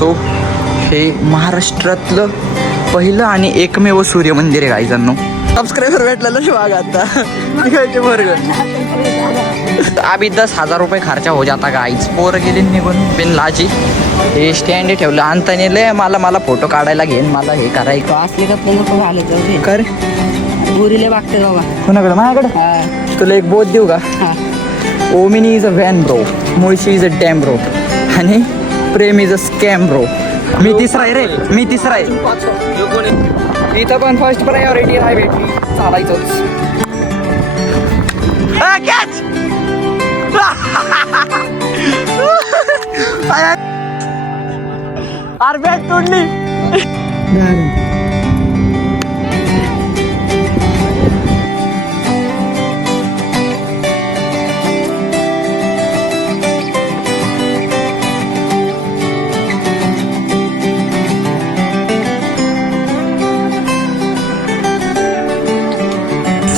So हे महाराष्ट्रातलं पहिलं आणि एकमेव सूर्य मंदिर आहे गाईजांनो. सबस्क्रायबर भेटलेला शिवाग आता वर्ग अभी 10,000 रुपये खर्चा हो जाता गाईच. पोरं गेली निघून बिन लाजी. हे स्टँड ठेवलं आणता नेलंय. मला फोटो काढायला घेईन. मला हे करायचं असले का पण आले कर बुरीले वागते बाबा. कोणाकडे? माझ्याकडे. तुला एक बोध देऊ का? Omni is a van bro, Mulshi is a dam bro आणि प्रेम इज अ स्कॅम ब्रो. मी तिसरा आहे रे, मी तिसरा आहे. इथं पण फर्स्ट प्रायोरिटी आहे भेटली. चालायचंच. अरे बॅट तोडली.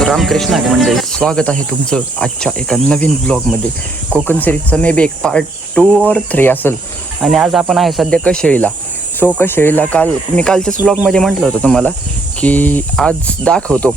रामकृष्ण आहे मंडळी, स्वागत आहे तुमचं आजच्या एका नवीन ब्लॉगमध्ये. कोकण सिरीजचा मे बी एक पार्ट 2 or 3 असेल. आणि आज आपण आहे सध्या कशेळीला. सो कशेळीला मी कालच्याच ब्लॉगमध्ये म्हटलं होतं तुम्हाला की आज दाखवतो,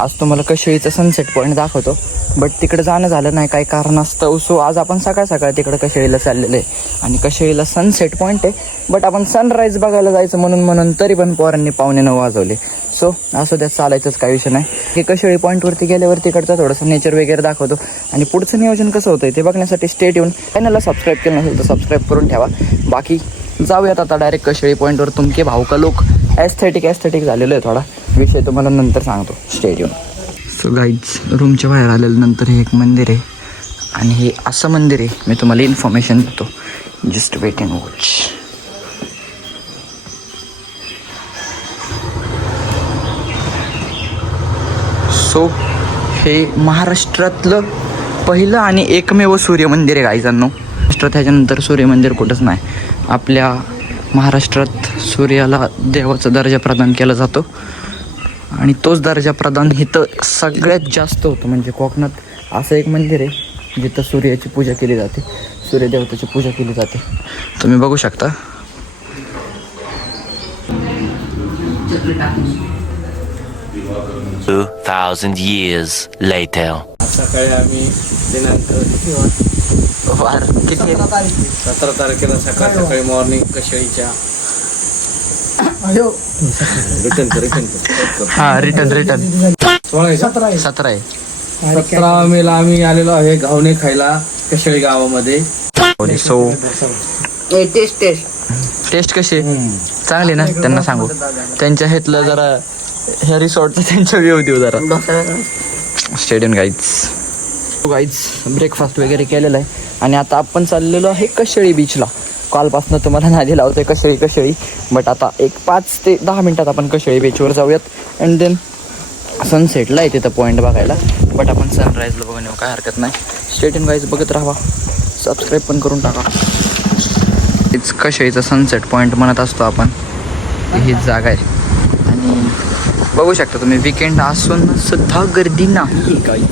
आज तुम्हाला कशेळीचा सनसेट पॉईंट दाखवतो. बट तिकडे जाणं झालं नाही काही कारणास्तव. सो आज आपण सकाळ तिकडे कशेळीला चाललेलं आहे. आणि कशेळीला सनसेट पॉईंट आहे, बट आपण सनराईज बघायला जायचं म्हणून तरी पण पोरांनी 8:45 वाजवले. सो असं त्यात चालायचंच काही विषय नाही. हे कशेळी पॉईंटवरती गेल्यावर तिकडचं थोडंसं नेचर वगैरे दाखवतो. आणि पुढचं नियोजन कसं होतं ते बघण्यासाठी स्टे ट्यून. चॅनलला सबस्क्राईब केलं नसेल तर सबस्क्राईब करून ठेवा. बाकी जाऊयात आता डायरेक्ट कशेळी पॉईंटवर. तुमके भाऊ का लोक ॲस्थेटिक झालेलं आहे. थोडा विषय तुम्हाला नंतर सांगतो, स्टे ट्यून. सो गाईज, रूमच्या बाहेर आल्यानंतर हे एक मंदिर आहे. आणि हे असं मंदिर आहे, मी तुम्हाला इन्फॉर्मेशन देतो. Just wait and watch. So हे महाराष्ट्रातलं पहिलं आणि एकमेव सूर्य मंदिर आहे गाईजांनो. महाराष्ट्रात ह्याच्यानंतर सूर्य मंदिर कुठंच नाही. आपल्या महाराष्ट्रात सूर्याला देवाचा दर्जा प्रदान केला जातो. आणि तोच दर्जा प्रदान इथं सगळ्यात जास्त होतं. म्हणजे कोकणात असं एक मंदिर आहे जिथं सूर्याची पूजा केली जाते, सूर्यदेवतेची पूजा केली जाते. तुम्ही बघू शकता. $2,000 years later. सकाळी आम्ही दिनांक 17 तारखेला सकाळी मॉर्निंग कशेळीच्या रिटर्न 17 आहे. 17 मेला आम्ही आलेलो आहे घावणे खायला कशेळी गावामध्ये. सो टेस्ट कशी चांगली ना? त्यांना सांगू त्यांच्या हेतलं जरा ह्या रिसॉर्टचा त्यांचा व्ह्यू देऊ जरा. स्टेडियम गाईज ब्रेकफास्ट वगैरे केलेला आहे. आणि आता आपण चाललेलो आहे कशेळी बीचला. कालपासून तुम्हाला नादी लावतोय कशेळी. बट आता एक 5 ते 10 मिनटात आपण कशेळी बीचवर जाऊयात. अँड देन सनसेटला आहे तिथं पॉईंट बघायला. बट आपण सनराईजला बघून येऊ, काय हरकत नाही. स्टेडियम गाईज बघत राहा, सबस्क्राईब पण करून टाका. इट्स कशेळीचा सनसेट पॉईंट म्हणत असतो आपण. हीच जागा आहे. आणि बघू शकता तुम्ही विकेंड असून सुद्धा गर्दी नाही काही.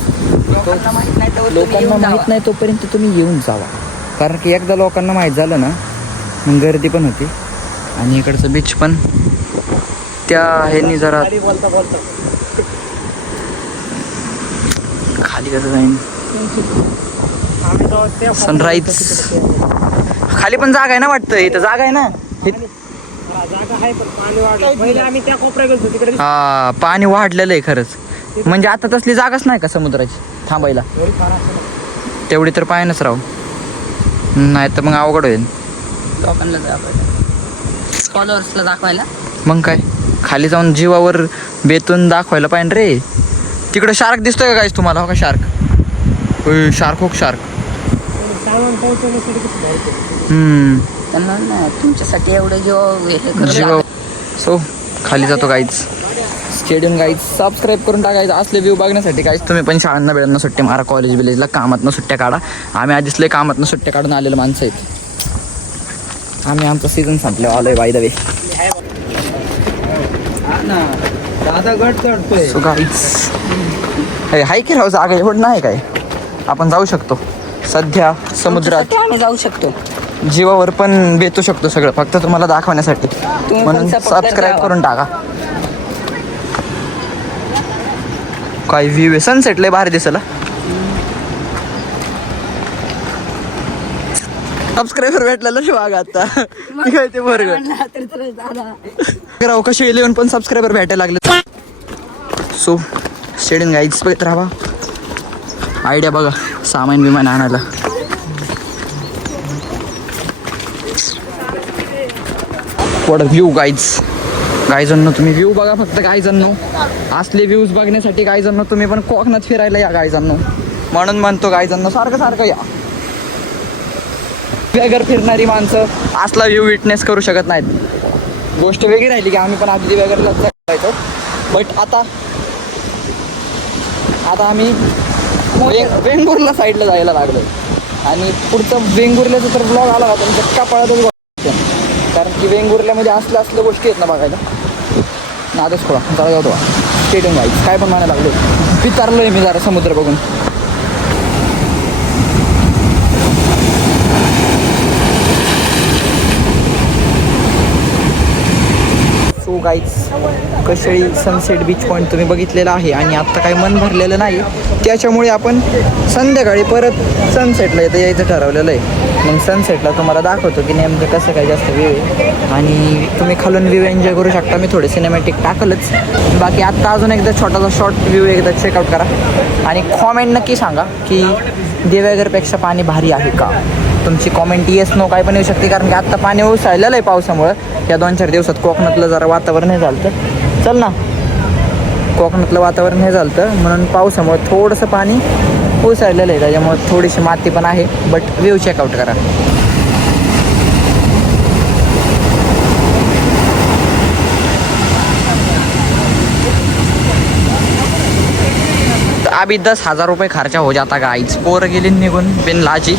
लोकांना माहीत नाही तोपर्यंत तुम्ही येऊन जावा. कारण की एकदा लोकांना माहीत झालं ना मग गर्दी पण होती. आणि इकडचं बीच पण त्या ह्यांनी जरा खाली कसं जाईन. सनराईज खाली पण जागा आहे ना वाटतं. इथं जागा आहे ना. हा, पाणी वाढलेलं आहे खरंच. म्हणजे आता तसली जागाच नाही का समुद्राची थांबायला. तेवढी तर पायनच राहू, नाही तर मग अवघड होईल. लोकांना फॉलोअर्सला दाखवायला. मग काय खाली जाऊन जीवावर बेतून दाखवायला पाहिजे रे. तिकडे शार्क दिसतोय का गाईस तुम्हाला? हो का शार्क हो शार्क. त्यांना तुमच्यासाठी एवढं जीव. सो खाली जातो गाईज. स्टेडियम गाईज सबस्क्राईब करून टाकायचं असले व्ह्यू बघण्यासाठी. गाईज तुम्ही पण शाळांना वेळांना सुट्ट्या मारा, कॉलेज विलेजला कामातनं सुट्ट्या काढा. आम्ही आधीच लय कामातनं सुट्ट्या काढून आलेलं माणसं आहेत. आम्ही आमचा सीझन संपल्यावर आलोय by the way. So guys hi की राहू जागा एवढं नाही काय. आपण जाऊ शकतो सध्या समुद्रात. आम्ही जाऊ शकतो. जीवावर पण बेतू शकतो सगळं, फक्त तुम्हाला दाखवण्यासाठी. पण म्हणून support करत सबस्क्राईब राहा. करून टाका. काय व्ह्यू आहे, सनसेट लय भारी दिसला. सबस्क्रायबर भेटलेला शिवाग आता काय ते बरं राव. कसे येऊन पण सबस्क्रायबर भेटायला लागले. सो स्टेडियम गाईड्स बघत राहा. आयडिया बघा सामान बिमान आणायला. वॉट व्ह्यू गाईजांनो तुम्ही व्ह्यू बघा फक्त गाईजांनो. असले व्ह्यूज बघण्यासाठी गाईजांनो तुम्ही पण कोकणात फिरायला या गाईजांनो. म्हणून म्हणतो गाईजांनो सारखं सारखं या. वेगर फिरणारी माणसं असला व्ह्यू विटनेस करू शकत नाहीत. गोष्ट वेगळी राहिली की आम्ही पण अगदी वेगळ्याच जायचो. बट आता आम्ही वेंगुर्ला साईडला जायला लागलो. आणि पुढचं वेंगुर्ल्याचा तर ब्लॉग आला होता तुमच्या कपाळातच बघा. कारण की वेंगुर्ल्यामध्ये असल्या गोष्टी आहेत ना बघायला. नादच थोडा जरा जातो स्टेडियम गाईड्स. काय पण म्हणायला लागलो, पितारलोय मी जरा समुद्र बघून. So guys Kasheli sunset beach point तुम्ही बघितलेला आहे. आणि आत्ता काही मन भरलेलं नाही, त्याच्यामुळे आपण संध्याकाळी परत सनसेटला यायचं ठरवलेलं आहे. मग सनसेटला तुम्हाला दाखवतो की नेमकं कसं काय जास्त व्ह्यू आहे. आणि तुम्ही खालून व्ह्यू एन्जॉय करू शकता. मी थोडे सिनेमॅटिक टाकलंच. बाकी आत्ता अजून एकदा छोटासा शॉर्ट व्ह्यू एकदा चेकआउट करा. आणि कॉमेंट नक्की सांगा की देवगरपेक्षा पाणी भारी आहे का. तुमची कॉमेंट येस नो काय पण येऊ शकते. कारण की आत्ता पाणी उसळलेलं आहे पावसामुळं. या 2-4 दिवसात कोकणातलं जरा वातावरण हे झालं चल ना. कोकणातलं वातावरण हे झालं म्हणून पावसामुळे थोडंसं पाणी उसळलेलं आहे. त्याच्यामुळे थोडीशी माती पण आहे. बट व्ह्यू चेकआउट करा. अभी 10,000 रुपये खर्चा हो जाता गाईच. पोरं गेली निघून बिन लाजी.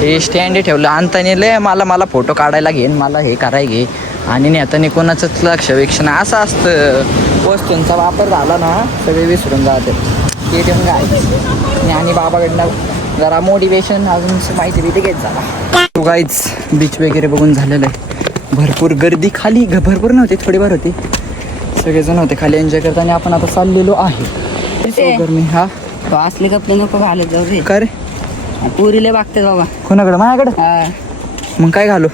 हे स्टँड ठेवलं आणता नेलं. मला फोटो काढायला घेईन, मला हे करायला घे. आणि नेतानी कोणाचंच लक्ष वेक्षण असं असतं. वस्तूंचा वापर झाला ना सगळे विसरून जाते. ते ठेवून गाय आणि बाबाकडनं जरा मोटिवेशन अजून माहिती बिती घेत झाला. तो गाईच बीच वगैरे बघून झालेलं आहे. भरपूर गर्दी खाली भरपूर नव्हती, थोडीफार होती. सगळेजण होते खाली एन्जॉय करता. आणि आपण आता चाललेलो आहे. गरमी हा तो असले कपडे नको घालत जाऊ रे. काय रे पुरीले बघते बाबा. कोणाकडं माझ्याकडं. हा. मग काय घालू.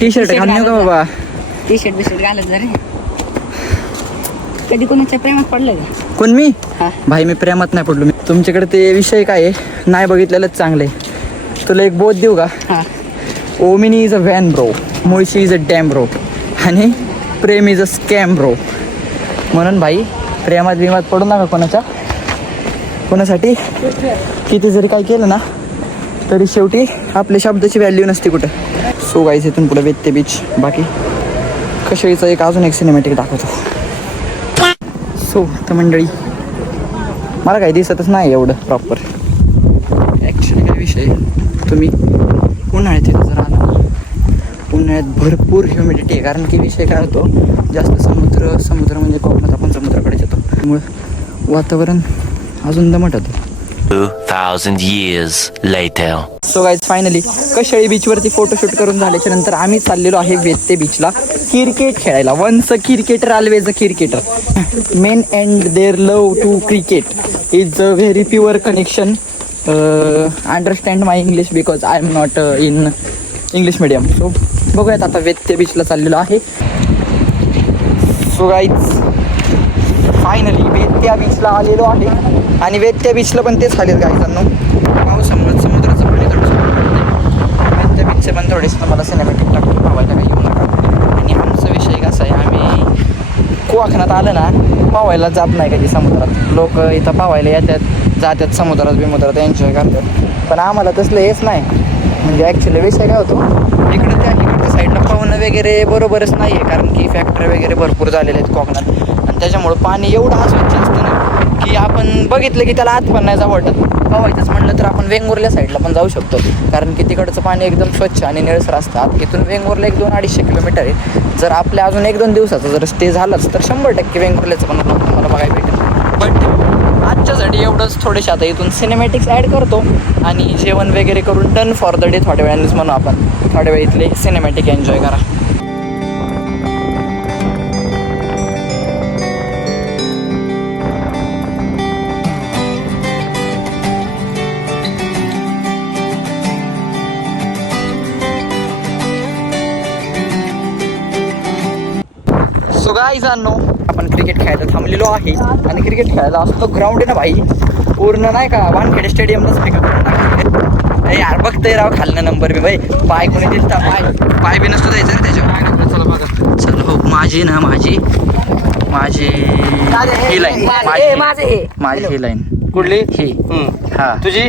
टी शर्ट घालून येऊ का बाबा. टी शर्ट बिशर्ट घालत जा रे. कधी कोणाच्या प्रेमात पडलं का. कोण मी. हा. भाई मी प्रेमात नाही पडलो. मी तुमच्याकडे ते विषय काय आहे नाही बघितलेलंच चांगले. तुला एक बोध देऊ का. हा. Omni is a van bro, Mulshi is a dam bro, आणि प्रेम इज अ स्कॅम ब्रो. म्हणून भाई प्रेमात बिमात पडू नका कोणासाठी. किती जरी काय केलं ना तरी शेवटी आपल्या शब्दाची व्हॅल्यू नसते कुठं. सो गाईज इथून पुढे वेत्ते बीच. बाकी कशेळीचा एक अजून एक सिनेमॅटिक दाखवतो. सो तर मंडळी मला काही दिसतच नाही एवढं प्रॉपर. ॲक्च्युली काय विषय तुम्ही उन्हाळ्यात इथं जर आला. उन्हाळ्यात भरपूर ह्युमिडिटी आहे. कारण की विषय काय होतो जास्त समुद्र म्हणजे कोकणात आपण समुद्राकडे येतो. त्यामुळे वातावरण अजून दमट होतं. 2,000 years later. So guys finally Kasheli बीचवरती फोटोशूट करून झाल्याच्या नंतर आम्ही चाललेलो आहे वेत्ते बीचला क्रिकेट खेळायला. Once a cricketer always a cricketer. Men and their love to cricket is a very pure connection. Understand my English because I am not in English medium. So बघूयात आता वेत्ते बीचला चाललेलो आहे. सो गाईज फायनली वेत्या बीचला आलेलो आहे. आणि वेत्या बीचला पण तेच आलेत गाईजांनो. पावसामुळे समुद्राचं पाणी थोडंसं वेत्या बीचचे पण थोडेसे तुम्हाला सिनेमॅटिक टाकून पाहायला काही येऊ नका. आणि आमचा विषय कसा आहे आम्ही कोकणात आलं ना पावायला जात नाही कधी समुद्रात. लोक इथं पावायला येतात जातात समुद्रात एन्जॉय करतात. पण आम्हाला तसलं हेच नाही. म्हणजे ॲक्च्युली विषय काय होतो इकडच्या साईडला पाहुणं वगैरे बरोबरच नाही आहे. कारण की फॅक्टरी वगैरे भरपूर झालेले आहेत कोकणात. आणि त्याच्यामुळं पाणी एवढं अस्वच्छ असतं ना की आपण बघितलं की त्याला आत पण नाही जाऊ वाटत. पावायचंच म्हणलं तर आपण वेंगुर्ल्या साईडला पण जाऊ शकतो. कारण की तिकडचं पाणी एकदम स्वच्छ आणि निळसर असतात. इथून वेंगुर्ला 1-2-250 किलोमीटर आहे. जर आपल्या अजून 1-2 दिवसाचा जर स्टे झालाच तर 100% वेंगुर्ल्याचं पण तुम्हाला बघायला भेटेल. बट आजच्यासाठी एवढंच. थोडेसे आता इथून सिनेमॅटिक्स ॲड करतो आणि जेवण वगैरे करून डन फॉर द डे. थोड्या वेळानेच म्हणू आपण, थोड्या वेळ इथले सिनेमॅटिक एन्जॉय करा. सो गाईजांनो, आपण क्रिकेट खेळायला थांबलेलो आहे आणि क्रिकेट खेळायला असतो ग्राउंड आहे ना भाई, पूर्ण नाही का वानखेडे स्टेडियमलाच पिकअप. यार बघतोय राव खालनं नंबर बी भाई, पाय कोणी दिसता, पाय बी नसतो द्यायचं ना त्याच्यावर. चला बघा, चला हो. माझी ही लाईन, माझी ही लाईन कुठली ही, हा तुझी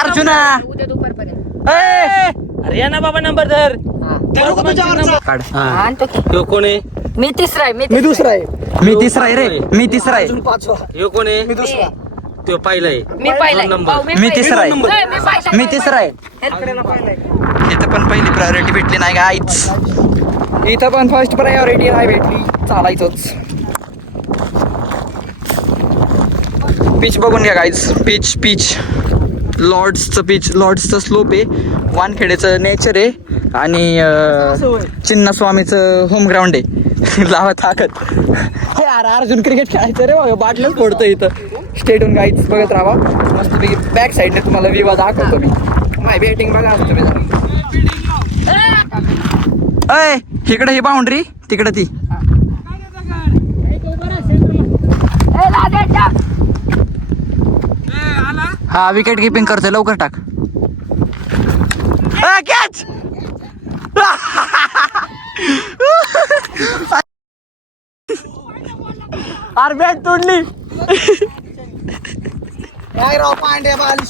अर्जुना. अरे या ना बाबा नंबर धर. काढ. ह्यो कोण आहे? मी तिसरा आहे. मी तिसरा आहे रे, मी तिसरा आहे. ह्यो कोण आहे? मी दुसरा. तो पहिला आहे. मी पहिला नंबर. मी तिसरा आहे. मी तिसरा आहे. आहे. इथं पण पहिली प्रायोरिटी भेटली नाही गाईच, इथं पण फर्स्ट प्रायोरिटी नाही भेटली. चालायचंच. पिच बघून घ्या गाईज, पिच लॉर्ड्सचं स्लोप आहे, वानखेडेचं नेचर आहे आणि चिन्नस्वामीचं होम ग्राउंड आहे. लावा ताकद. हे यार अर्जुन क्रिकेट खेळायचं रे बाबा, बाटलंच फोडतं इथं. स्टेटून गाईज बघत राहा मस्तपैकी. बॅक साईडने तुम्हाला विवा दाखवतो मी. माय बॅटिंग बघा असतो मी. अय इकडे ही बाउंड्री, तिकडे ती. हा विकेट किपिंग करतोय, लवकर टाक. कॅच. अरे बॅट तोडली. काय राव पांड्या बालिश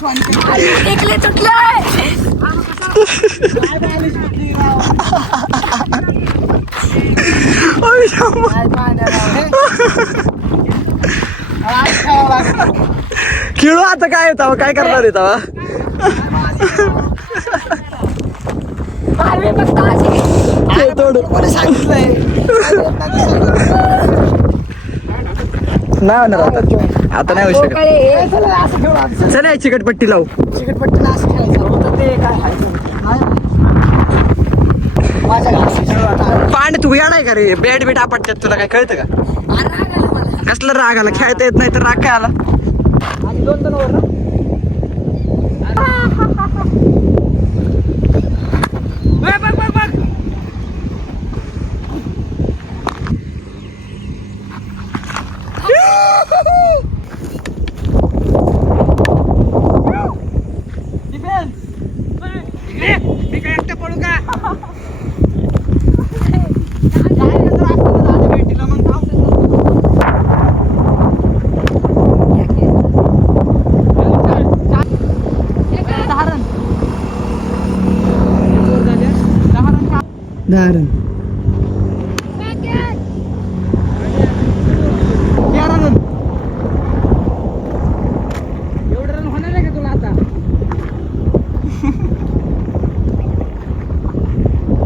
खेळू आता. काय येतं काय करणार येतं. नाही होणार आता नाही होऊ शकत. चला चिकटपट्टी लावू. पांड तू येणार का रे, बॅट बीट आपटतात तुला काय कळतं का? कसला राग आला, खेळता येत नाही तर राग काय आला. धारण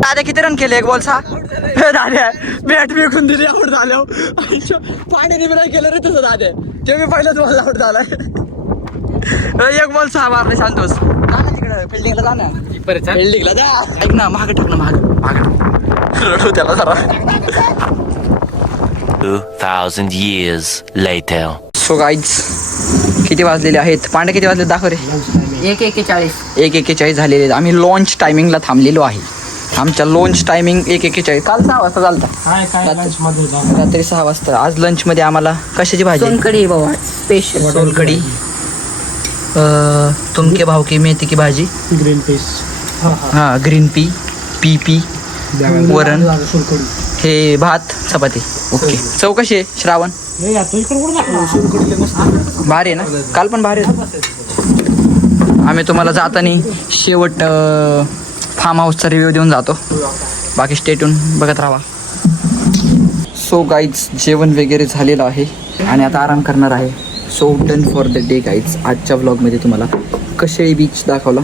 दादा किती रन केले एक बॉल 6. दाद्या बॅट विकून दिली, आउट झालो. पाण्याने बी नाही केलं रे तसं दाद्या, ते मी पहिलाच बॉल आउट झाला. एक बॉल 6 मारले. संतोष तिकडे फिल्डिंगला जा ना, फिल्डिंगला जा. ऐक ना, मागं टाक ना, मागं रडू त्याला जरा. 2,000 years later. सो गाईज किती वाजलेले आहेत, पांडे किती वाजले दाखव रे. 1:41 झालेले. आम्ही लॉन्च टायमिंगला थांबलेलो आहे. आमच्या लॉन्च टायमिंग 1:41. काल 6 वाजता झालता, रात्री 6 वाजता. आज लंचमध्ये आम्हाला कशाची भाजी? सोनकढी बाबा स्पेशल. सोलकढी, तुमके भाव की मेथी की भाजी, ग्रीन पीस. हां ग्रीन पी वरण, हे भात चपाती. ओके. चौकशी आहे श्रावण भारी आहे ना, काल पण भारी आहे. आम्ही तुम्हाला जाताना शेवट फार्म हाऊसचा रिव्ह्यू देऊन जातो. बाकी स्टेटून बघत राहा. सो गाईज जेवण वगैरे झालेलं आहे आणि आता आराम करणार आहे. So done for the day guys. आजच्या व्लॉगमध्ये तुम्हाला कशेळी बीच दाखवला,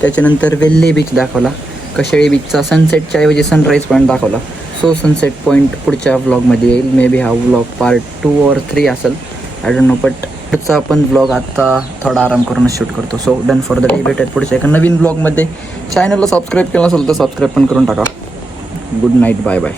त्याच्यानंतर वेल्ले बीच दाखवला, कशेळी बीचचा सनसेटच्या ऐवजी सनराईज पॉईंट दाखवला. सो सनसेट पॉईंट पुढच्या व्लॉगमध्ये येईल. मे बी हा व्लॉग पार्ट 2 or 3 असेल. आय डोंट नो बट पुढचा आपण ब्लॉग आत्ता थोडा आराम करूनच शूट करतो. So done for the day. भेटत पुढच्या एका नवीन ब्लॉगमध्ये. चॅनलला सबस्क्राईब केलं असेल तर सबस्क्राईब पण करून टाका. Good night. Bye bye.